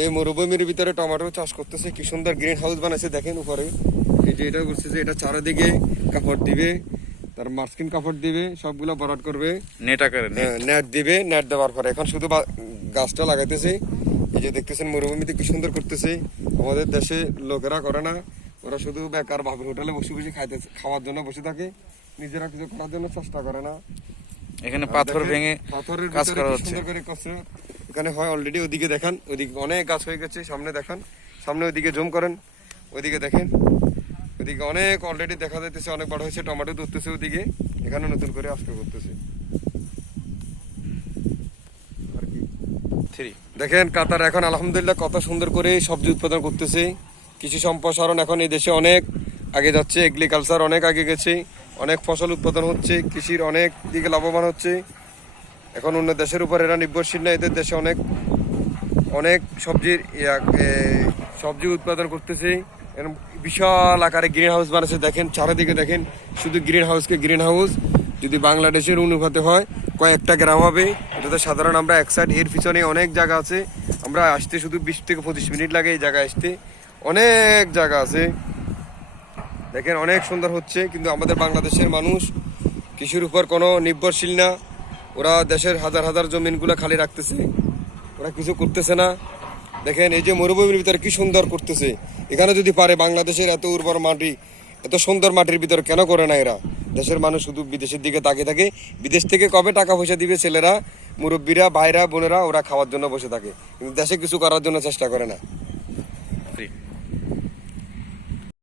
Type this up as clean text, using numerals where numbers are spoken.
এই মরুভূমির ভিতরে টমেটো চাষ করতেছে, কি সুন্দর গ্রিন হাউস বানাইছে দেখেন উপরে। এই যে এটা বলছে যে এটা চারিদিকে কাপড় দিবে, তার মাস্কিন কাপড় দিবে, সবগুলো বরাট করবে, নেট আকারে নেট দিবে। নেট দেওয়ার পরে এখন শুধু গাছটা লাগাইতেছে। এই যে দেখতেছেন মরুভূমিতে কি সুন্দর করতেছে। আমাদের দেশে লোকেরা করে না, ওরা শুধু বেকার ভাবে হোটেলে বসে বসে খাওয়ার জন্য বসে থাকে, নিজেরা কিছু করার জন্য চেষ্টা করে না। এখানে পাথর ভেঙে পাথরের কাজ ভিতরে করা কি হচ্ছে। সুন্দর করে করছে। এখানে হয় অলরেডি, ওদিকে দেখান, ওদিকে অনেক গাছ হয়ে গেছে, সামনে দেখান, সামনে ওইদিকে জুম করেন, ওইদিকে দেখেন, ওইদিকে অনেক অলরেডি দেখা যাইতেছে, অনেক বড় হয়েছে, টমেটো ধরতেছে ওদিকে, এখানে নতুন করে আজকে করতেছে। আর কি দেখেন কাতার এখন আলহামদুলিল্লাহ কত সুন্দর করে সবজি উৎপাদন করতেছে। কৃষি সম্প্রসারণ এখন এই দেশে অনেক আগে যাচ্ছে, এগ্রিকালচার অনেক আগে গেছে, অনেক ফসল উৎপাদন হচ্ছে, কৃষির অনেক দিকে লাভবান হচ্ছে। এখন অন্য দেশের উপর এরা নির্ভরশীল না, এদের দেশে অনেক অনেক সবজি উৎপাদন করতেছে। এরকম বিশাল আকারে গ্রিন হাউস বানাচ্ছে দেখেন, চারিদিকে দেখেন শুধু গ্রিন হাউসকে গ্রিন হাউস। যদি বাংলাদেশের অনুপাতে হয় কয়েকটা গ্রাম হবে, এটা তো সাধারণ আমরা এক সাইড, এর পিছনে অনেক জায়গা আছে, আমরা আসতে শুধু 20 থেকে 25 মিনিট লাগে এই জায়গায় আসতে, অনেক জায়গা আছে দেখেন, অনেক সুন্দর হচ্ছে। কিন্তু আমাদের বাংলাদেশের মানুষ কৃষির উপর কোনো নির্ভরশীল না, ওরা দেশের হাজার হাজার জমিনগুলো খালি রাখতেছে, ওরা কিছু করতেছে না। দেখেন এই যে মরুভূমির ভিতরে কি সুন্দর করতেছে, এখানে যদি পারে বাংলাদেশের এত উর্বর মাটি, এত সুন্দর মাটির ভিতরে কেন করে না এরা? দেশের মানুষ শুধু বিদেশের দিকে তাকিয়ে থাকে, বিদেশ থেকে কবে টাকা পয়সা দিবে ছেলেরা, মুরব্বীরা, ভাইরা, বোনেরা, ওরা খাওয়ার জন্য বসে থাকে, কিন্তু দেশে কিছু করার জন্য চেষ্টা করে না।